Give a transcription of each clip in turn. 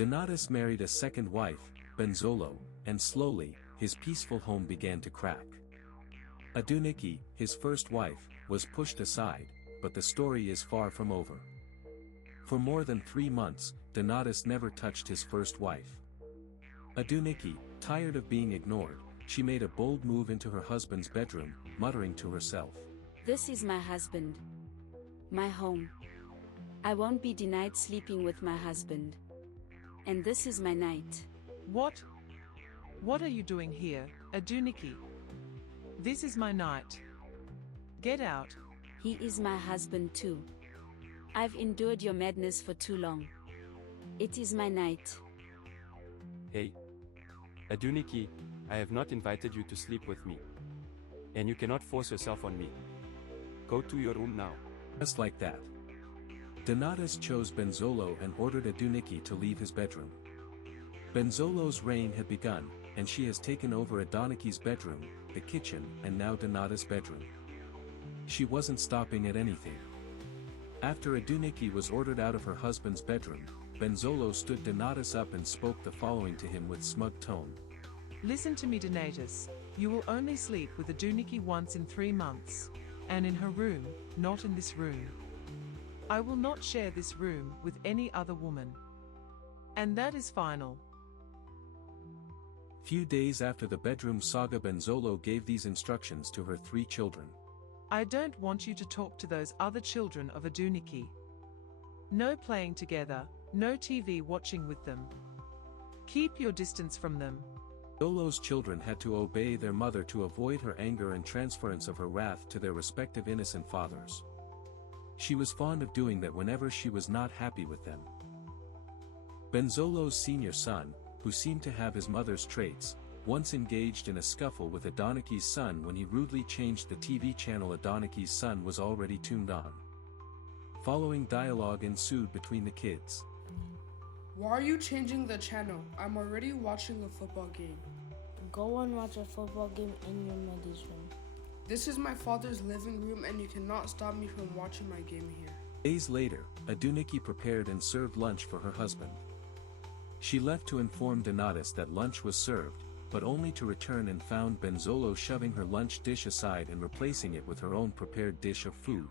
Donatus married a second wife, Benzolo, and slowly, his peaceful home began to crack. Aduniki, his first wife, was pushed aside, but the story is far from over. For more than 3 months, Donatus never touched his first wife. Aduniki, tired of being ignored, she made a bold move into her husband's bedroom, muttering to herself, "This is my husband. My home. I won't be denied sleeping with my husband. And this is my night." What? What are you doing here, Aduniki? This is my night. Get out. He is my husband too. I've endured your madness for too long. It is my night. Hey. Aduniki, I have not invited you to sleep with me. And you cannot force yourself on me. Go to your room now. Just like that. Donatus chose Benzolo and ordered Aduniki to leave his bedroom. Benzolo's reign had begun, and she has taken over Adoniki's bedroom, the kitchen, and now Donatus' bedroom. She wasn't stopping at anything. After Aduniki was ordered out of her husband's bedroom, Benzolo stood Donatus up and spoke the following to him with smug tone. Listen to me, Donatus. You will only sleep with Aduniki once in 3 months. And in her room, not in this room. I will not share this room with any other woman. And that is final. Few days after the bedroom saga, Benzolo gave these instructions to her 3 children. I don't want you to talk to those other children of Aduniki. No playing together, no TV watching with them. Keep your distance from them. Benzolo's children had to obey their mother to avoid her anger and transference of her wrath to their respective innocent fathers. She was fond of doing that whenever she was not happy with them. Benzolo's senior son, who seemed to have his mother's traits, once engaged in a scuffle with Adoniki's son when he rudely changed the TV channel Adoniki's son was already tuned on. Following dialogue ensued between the kids. Why are you changing the channel? I'm already watching a football game. Go and watch a football game in your mother's room. This is my father's living room and you cannot stop me from watching my game here. Days later, Aduniki prepared and served lunch for her husband. She left to inform Donatus that lunch was served, but only to return and found Benzolo shoving her lunch dish aside and replacing it with her own prepared dish of food.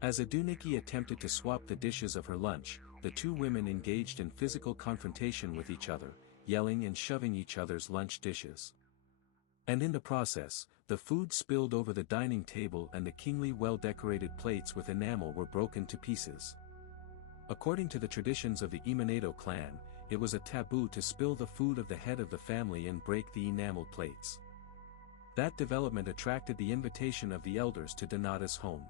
As Aduniki attempted to swap the dishes of her lunch, the 2 women engaged in physical confrontation with each other, yelling and shoving each other's lunch dishes. And in the process, the food spilled over the dining table and the kingly well-decorated plates with enamel were broken to pieces. According to the traditions of the Imanado clan, it was a taboo to spill the food of the head of the family and break the enameled plates. That development attracted the invitation of the elders to Donatus' home.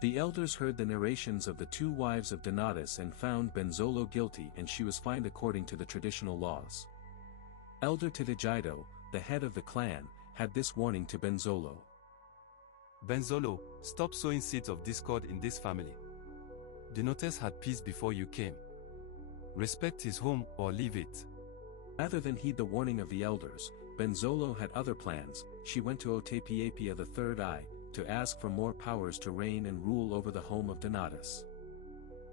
The elders heard the narrations of the 2 wives of Donatus and found Benzolo guilty, and she was fined according to the traditional laws. Elder Titigido, the head of the clan, had this warning to Benzolo. Benzolo, stop sowing seeds of discord in this family. Donatus had peace before you came. Respect his home or leave it. Rather than heed the warning of the elders, Benzolo had other plans. She went to Otapiapia the Third Eye, to ask for more powers to reign and rule over the home of Donatus.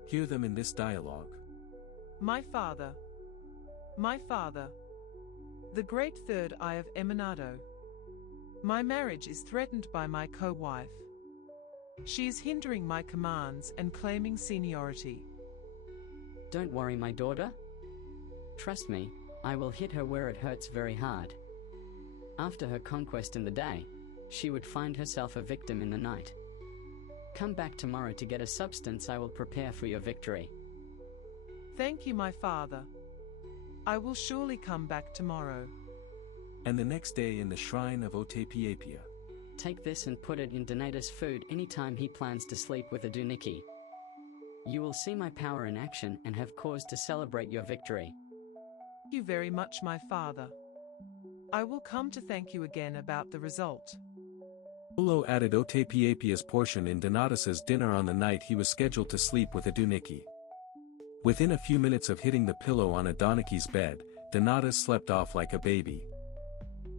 Hear them in this dialogue. My father. My father. The great Third Eye of Emanado. My marriage is threatened by my co-wife. She is hindering my commands and claiming seniority. Don't worry, my daughter. Trust me, I will hit her where it hurts very hard. After her conquest in the day, she would find herself a victim in the night. Come back tomorrow to get a substance I will prepare for your victory. Thank you, my father. I will surely come back tomorrow. And the next day in the shrine of Otapiapia. Take this and put it in Donatus' food anytime he plans to sleep with Aduniki. You will see my power in action and have cause to celebrate your victory. Thank you very much, my father. I will come to thank you again about the result. Benzolo added Otapiapia's portion in Donatus's dinner on the night he was scheduled to sleep with Aduniki. Within a few minutes of hitting the pillow on Adoniki's bed, Donatus slept off like a baby.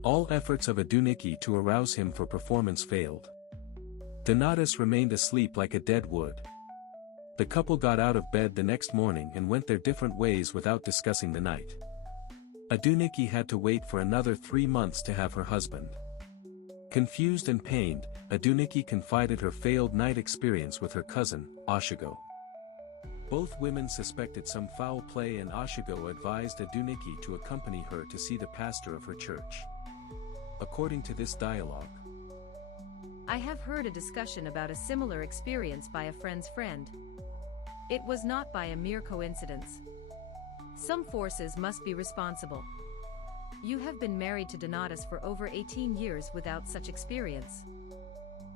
All efforts of Aduniki to arouse him for performance failed. Donatus remained asleep like a dead wood. The couple got out of bed the next morning and went their different ways without discussing the night. Aduniki had to wait for another 3 months to have her husband. Confused and pained, Aduniki confided her failed night experience with her cousin, Ashigo. Both women suspected some foul play and Ashigo advised Aduniki to accompany her to see the pastor of her church. According to this dialogue, I have heard a discussion about a similar experience by a friend's friend. It was not by a mere coincidence. Some forces must be responsible. You have been married to Donatus for over 18 years without such experience.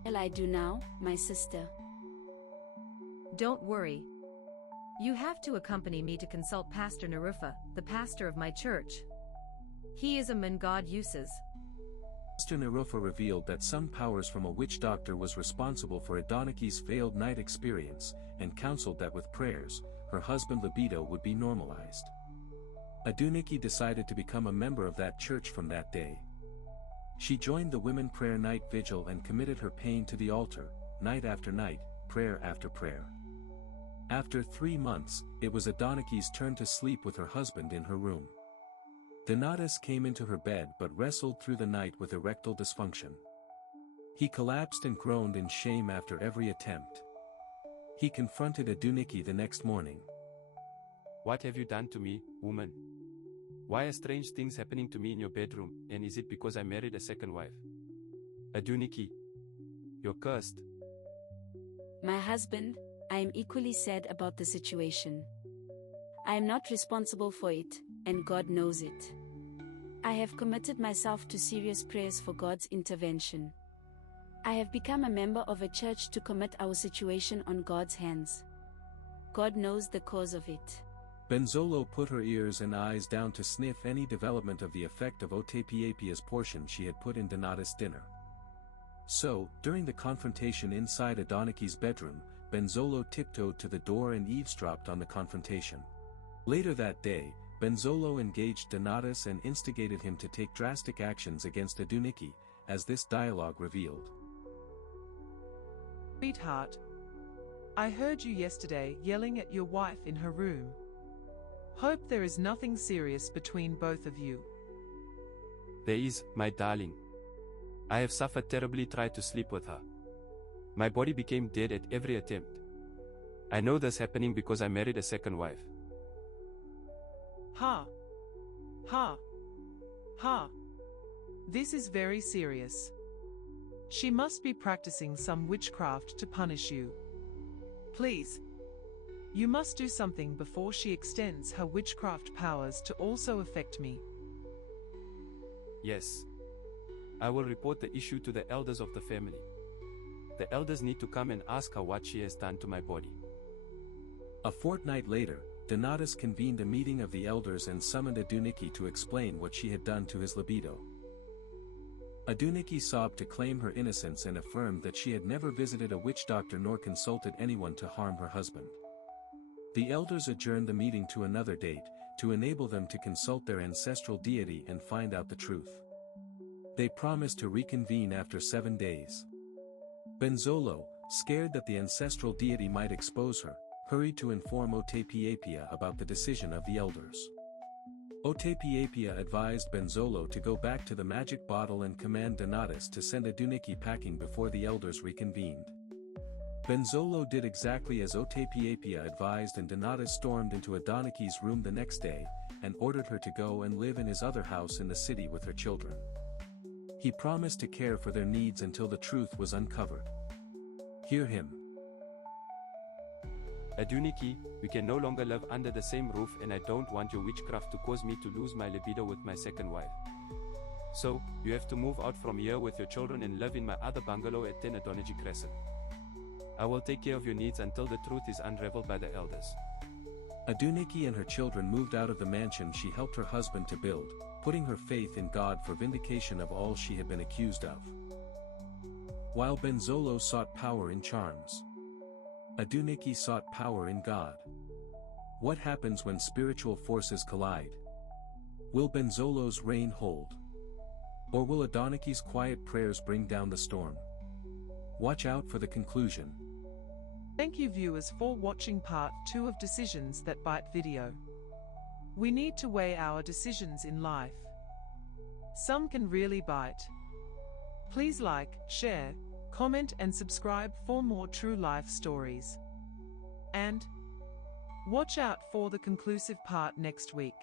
Shall I do now, my sister? Don't worry. You have to accompany me to consult Pastor Narufa, the pastor of my church. He is a man God uses. Pastor Narufa revealed that some powers from a witch doctor was responsible for Adoniki's failed night experience, and counseled that with prayers, her husband's libido would be normalized. Aduniki decided to become a member of that church from that day. She joined the women prayer night vigil and committed her pain to the altar, night after night, prayer after prayer. After 3 months, it was Adoniki's turn to sleep with her husband in her room. Donatus came into her bed but wrestled through the night with erectile dysfunction. He collapsed and groaned in shame after every attempt. He confronted Aduniki the next morning. What have you done to me, woman? Why are strange things happening to me in your bedroom, and is it because I married a second wife? Aduniki, you're cursed. My husband, I am equally sad about the situation. I am not responsible for it, and God knows it. I have committed myself to serious prayers for God's intervention. I have become a member of a church to commit our situation on God's hands. God knows the cause of it. Benzolo put her ears and eyes down to sniff any development of the effect of Otepiapia's portion she had put in Donatus' dinner. So, during the confrontation inside Adoniki's bedroom, Benzolo tiptoed to the door and eavesdropped on the confrontation. Later that day, Benzolo engaged Donatus and instigated him to take drastic actions against Aduniki, as this dialogue revealed. Sweetheart, I heard you yesterday yelling at your wife in her room. Hope there is nothing serious between both of you. There is, my darling. I have suffered terribly trying to sleep with her. My body became dead at every attempt. I know this happening because I married a second wife. Ha! Ha! Ha! This is very serious. She must be practicing some witchcraft to punish you. Please. You must do something before she extends her witchcraft powers to also affect me. Yes. I will report the issue to the elders of the family. The elders need to come and ask her what she has done to my body. A fortnight later, Donatus convened a meeting of the elders and summoned Aduniki to explain what she had done to his libido. Aduniki sobbed to claim her innocence and affirmed that she had never visited a witch doctor nor consulted anyone to harm her husband. The elders adjourned the meeting to another date, to enable them to consult their ancestral deity and find out the truth. They promised to reconvene after 7 days. Benzolo, scared that the ancestral deity might expose her, hurried to inform Otepiapia about the decision of the elders. Otepiapia advised Benzolo to go back to the magic bottle and command Donatus to send Aduniki packing before the elders reconvened. Benzolo did exactly as Otepiapia advised, and Donatus stormed into Adoniki's room the next day, and ordered her to go and live in his other house in the city with her children. He promised to care for their needs until the truth was uncovered. Hear him. Aduniki, we can no longer live under the same roof, and I don't want your witchcraft to cause me to lose my libido with my second wife. So, you have to move out from here with your children and live in my other bungalow at 10 Adoniji Crescent. I will take care of your needs until the truth is unraveled by the elders. Aduniki and her children moved out of the mansion she helped her husband to build, putting her faith in God for vindication of all she had been accused of. While Benzolo sought power in charms, Aduniki sought power in God. What happens when spiritual forces collide? Will Benzolo's reign hold? Or will Adoniki's quiet prayers bring down the storm? Watch out for the conclusion. Thank you viewers for watching part 2 of Decisions That Bite video. We need to weigh our decisions in life. Some can really bite. Please like, share, comment and subscribe for more true life stories. And watch out for the conclusive part next week.